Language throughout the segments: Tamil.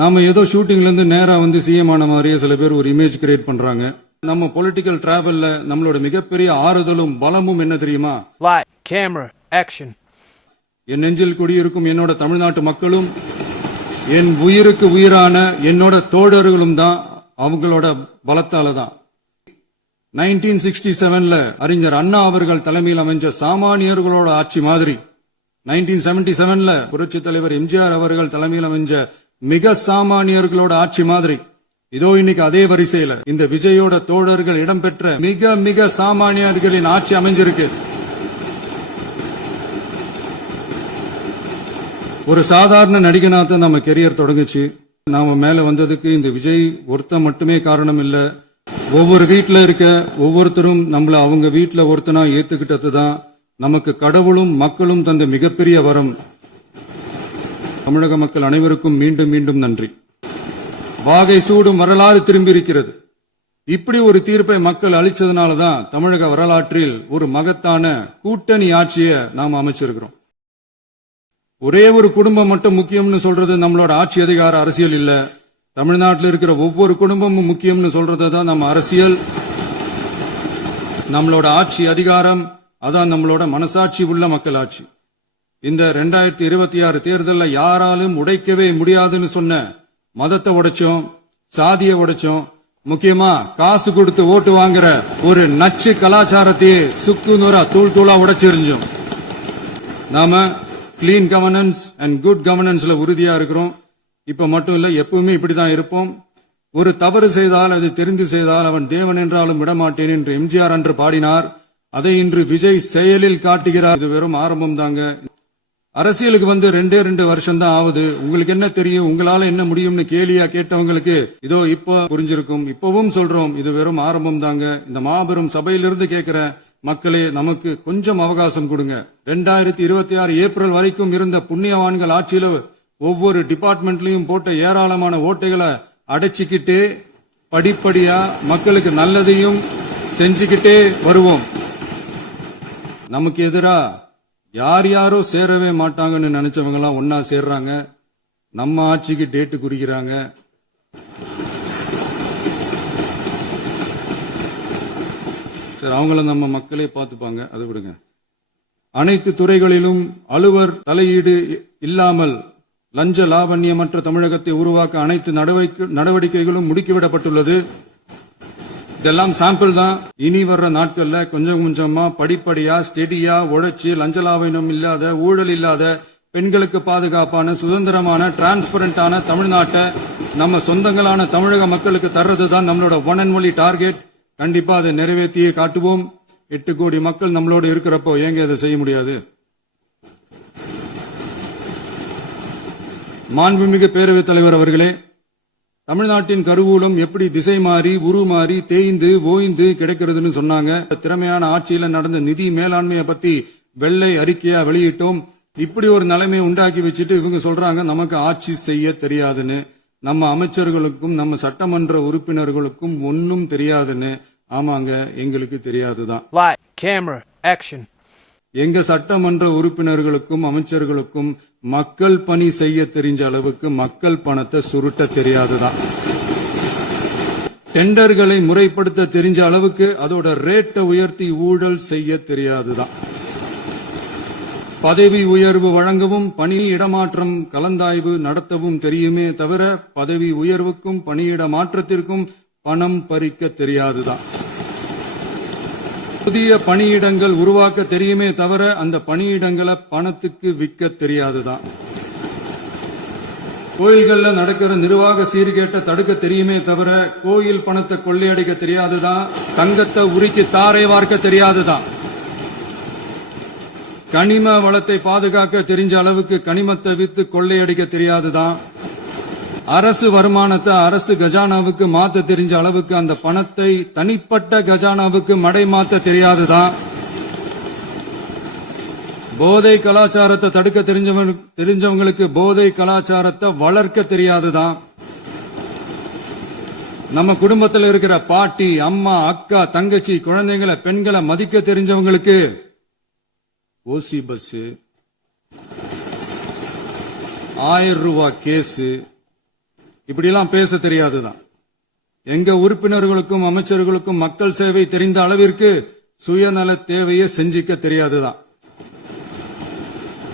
நாம ஏதோ ஷூட்டிங்ல இருந்து நேரா வந்து சிஎம் ஆன மாதிரியே சில பேர் ஒரு இமேஜ் கிரியேட் பண்றாங்க. நம்ம பொலிட்டிக்கல் டிராவல்ல நம்மளோட மிகப்பெரிய ஆறுதலும் பலமும் என்ன தெரியுமா? Light, camera, action. என் நெஞ்சில் குடியிருக்கும் என்னோட தமிழ்நாட்டு மக்களும் என் உயிருக்கு உயிரான என்னோட தோழர்களும் தான். அவங்களோட பலத்தால தான் 1967ல அறிஞர் அண்ணா அவர்கள் தலைமையில் அமைஞ்ச சாமானியர்களோட ஆட்சி மாதிரி 1977ல புரட்சி தலைவர் எம்ஜிஆர் அவர்கள் தலைமையில் அமைஞ்ச மிக சாமானியர்களோட ஆட்சி மாதிரி இதோ இன்னைக்கு அதே வரிசையில இந்த விஜயோட தோழர்கள் இடம்பெற்ற மிக மிக சாமானியர்களின் ஆட்சி அமைஞ்சிருக்கு. ஒரு சாதாரண நடிகனாத்தான் நம்ம கெரியர் தொடங்குச்சு. நாம மேல வந்ததுக்கு இந்த விஜய் ஒருத்தன் மட்டுமே காரணம் இல்ல. ஒவ்வொரு வீட்டுல இருக்க ஒவ்வொருத்தரும் நம்மள அவங்க வீட்டுல ஒருத்தனா ஏத்துக்கிட்டதுதான் நமக்கு கடவுளும் மக்களும் தந்த மிகப்பெரிய வரம். தமிழக மக்கள் அனைவருக்கும் மீண்டும் மீண்டும் நன்றி. வாகை சூடும் வரலாறு திரும்பி இருக்கிறது. இப்படி ஒரு தீர்ப்பை மக்கள் அளிச்சதுனாலதான் தமிழக வரலாற்றில் ஒரு மகத்தான கூட்டணி ஆட்சியை நாம் அமைச்சிருக்கிறோம். ஒரே ஒரு குடும்பம் மட்டும் முக்கியம்னு சொல்றது நம்மளோட ஆட்சி அதிகார அரசியல் இல்ல. தமிழ்நாட்டில் இருக்கிற ஒவ்வொரு குடும்பமும் முக்கியம்னு சொல்றதுதான் நம்ம அரசியல். நம்மளோட ஆட்சி அதிகாரம் அதான் நம்மளோட மனசாட்சி உள்ள மக்கள் ஆட்சி. இந்த 2026 தேர்தலில் யாராலும் உடைக்கவே முடியாதுன்னு சொன்ன மதத்தை உடைச்சோம், சாதியை உடைச்சோம், முக்கியமா காசு கொடுத்து ஓட்டு வாங்குற ஒரு நச்சு கலாச்சாரத்தையே சுக்கு நூறா தூள் தூளா உடைச்சிருந்தோம். நாம கிளீன் கவர்னன்ஸ் அண்ட் குட் கவர்னன்ஸ்ல உறுதியா இருக்கிறோம். இப்ப மட்டும் இல்ல, எப்பவுமே இப்படிதான் இருப்போம். ஒரு தவறு செய்தால் அது தெரிந்து செய்தால் அவன் தேவன் என்றாலும் விடமாட்டேன் என்று எம்ஜிஆர் அன்று பாடினார். அதை இன்று விஜய் செயலில் காட்டுகிறார். இது வெறும் ஆரம்பம் தாங்க. அரசியலுக்கு வந்து 2 வருஷம் தான் ஆகுது. உங்களுக்கு என்ன தெரியும், உங்களால என்ன முடியும்னு கேலியா கேட்டவங்களுக்கு இதோ இப்ப புரிஞ்சிருக்கும். இப்பவும் சொல்றோம், இது வெறும் ஆரம்பம் தாங்க. இந்த மாபெரும் சபையிலிருந்து கேட்கிற மக்களே, நமக்கு கொஞ்சம் அவகாசம் கொடுங்க. 2026 ஏப்ரல் வரைக்கும் இருந்த புண்ணியவான்கள் ஆட்சியில ஒவ்வொரு டிபார்ட்மெண்ட்லயும் போட்ட ஏராளமான ஓட்டைகளை அடைச்சிக்கிட்டே படிப்படியா மக்களுக்கு நல்லதையும் செஞ்சுக்கிட்டே வருவோம். நமக்கு எதிரா யார் யாரோ சேரவே மாட்டாங்கன்னு நினைச்சவங்க எல்லாம் ஒன்னா சேர்றாங்க. நம்ம ஆட்சிக்கு டேட்டு குறிக்கிறாங்க. சரி, அவங்கள நம்ம மக்களே பார்த்துப்பாங்க, அதை விடுங்க. அனைத்து துறைகளிலும் அலுவலர் தலையீடு இல்லாமல் லஞ்ச லாவண்யமற்ற தமிழகத்தை உருவாக்க அனைத்து நடவடிக்கைகளும் முடுக்கிவிடப்பட்டுள்ளது. இதெல்லாம் சாம்பிள் தான். இனி வர்ற நாட்கள்ல கொஞ்சம் கொஞ்சமா படிப்படியா ஸ்டெடியா உழைச்சு லஞ்ச லாவண்யம் இல்லாத, ஊழல் இல்லாத, பெண்களுக்கு பாதுகாப்பான, சுதந்திரமான, டிரான்ஸ்பரண்டான தமிழ்நாட்டை நம்ம சொந்தங்களான தமிழக மக்களுக்கு தர்றதுதான் நம்மளோட ஒன் அண்ட் ஒன்லி டார்கெட். கண்டிப்பா அதை நிறைவேற்றியே காட்டுவோம். 8 கோடி மக்கள் நம்மளோட இருக்கிறப்போ ஏங்க அதை செய்ய முடியாது? மாண்புமிகு பேரவைத் தலைவர் அவர்களே, தமிழ்நாட்டின் கருவூலம் எப்படி திசை மாறி உருமாறி தேய்ந்து ஓய்ந்து கிடைக்கிறதுன்னு சொன்னாங்க. திறமையான ஆட்சியில நடந்த நிதி மேலாண்மையை பத்தி வெள்ளை அறிக்கையா வெளியிட்டோம். இப்படி ஒரு நிலைமை உண்டாக்கி வச்சுட்டு இவங்க சொல்றாங்க நமக்கு ஆட்சி செய்ய தெரியாதுன்னு. நம்ம அமைச்சர்களுக்கும் நம்ம சட்டமன்ற உறுப்பினர்களுக்கும் ஒன்னும் தெரியாதுன்னு. ஆமாங்க, எங்களுக்கு தெரியாதுதான். Light, camera, action. எங்க சட்டமன்ற உறுப்பினர்களுக்கும் அமைச்சர்களுக்கும் மக்கள் பணி செய்ய தெரிஞ்ச அளவுக்கு மக்கள் பணத்தை சுருட்ட தெரியாதுதான். டெண்டர்களை முறைப்படுத்த தெரிஞ்ச அளவுக்கு அதோட ரேட்டை உயர்த்தி ஊழல் செய்ய தெரியாதுதான். பதவி உயர்வு வழங்கவும் பணி இடமாற்றம் கலந்தாய்வு நடத்தவும் தெரியுமே தவிர பதவி உயர்வுக்கும் பணியிட மாற்றத்திற்கும் பணம் பறிக்க தெரியாதுதான். புதிய பணியிடங்கள் உருவாக்க தெரியுமே தவிர அந்த பணியிடங்களை பணத்துக்கு விற்க தெரியாதுதான். கோயில்கள்ல நடக்கிற நிர்வாக சீர்கேட்டை தடுக்க தெரியுமே தவிர கோயில் பணத்தை கொள்ளையடிக்க தெரியாதுதான். தங்கத்தை உருக்கி தாரை வார்க்க தெரியாதுதான். கனிம வளத்தை பாதுகாக்க தெரிஞ்ச அளவுக்கு கனிமத்தை வித்து கொள்ளையடிக்க தெரியாதுதான். அரசு வருமானத்தை அரசு கஜானாவுக்கு மாத்த தெரிஞ்ச அளவுக்கு அந்த பணத்தை தனிப்பட்ட கஜானாவுக்கு மடை மாத்த தெரியாதுதான். போதை கலாச்சாரத்தை தடுக்க தெரிஞ்சவங்களுக்கு போதை கலாச்சாரத்தை வளர்க்க தெரியாதுதான். நம்ம குடும்பத்தில் இருக்கிற பாட்டி, அம்மா, அக்கா, தங்கச்சி, குழந்தைங்களை, பெண்களை மதிக்க தெரிஞ்சவங்களுக்கு ஓசி பஸ், 1000 ரூபாய் கேஸ், இப்படிலாம் பேச தெரியாதுதான். எங்க உறுப்பினர்களுக்கும் அமைச்சர்களுக்கும் மக்கள் சேவை தெரிந்த அளவிற்கு சுயநல தேவையை செஞ்சிக்க தெரியாதுதான்.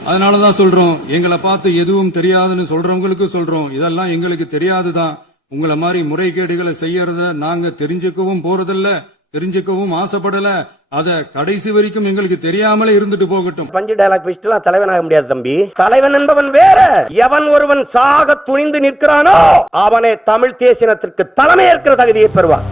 அதனாலதான் சொல்றோம், எங்களை பார்த்து எதுவும் தெரியாதுன்னு சொல்றவங்களுக்கு சொல்றோம், இதெல்லாம் எங்களுக்கு தெரியாதுதான். உங்களை மாதிரி முறைகேடுகளை செய்யறத நாங்க தெரிஞ்சுக்கவும் போறதில்ல, தெரிஞ்சுக்கவும் ஆசைப்படல. அத கடைசி வரைக்கும் எங்களுக்கு தெரியாமலே இருந்துட்டு போகட்டும். பஞ்சு டயலாக் வச்சுட்டுலாம் தலைவனாக முடியாது தம்பி. தலைவன் என்பவன் வேற. எவன் ஒருவன் சாக துணிந்து நிற்கிறானோ அவனே தமிழ் தேசினத்திற்கு தலைமை ஏற்கிற தகுதியை பெறுவான்.